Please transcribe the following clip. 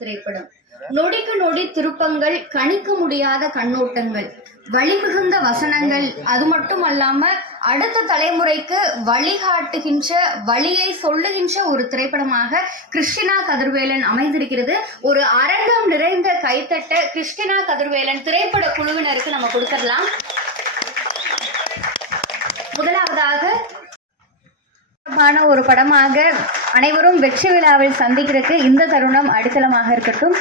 திரைப்படம் நொடிக்கு நொடி திருப்பங்கள், கணிக்க முடியாத கண்ணோட்டங்கள், வழிமிகுந்த வசனங்கள், அது மட்டும் அல்லாம அடுத்த தலைமுறைக்கு வழிகாட்டுகின்ற, வழியை சொல்லுகின்ற ஒரு திரைப்படமாக கிறிஸ்டினா கதிர்வேலன் அமைந்திருக்கிறது. ஒரு அரங்கம் நிறைந்த கைத்தட்ட கிறிஸ்டினா கதிர்வேலன் திரைப்பட குழுவினருக்கு நம்ம கொடுத்துடலாம். முதலாவதாக ஒரு படமாக அனைவரும் வெற்றி விழாவில் சந்திக்கிறதுக்கு இந்த தருணம் அடித்தளமாக இருக்கட்டும்.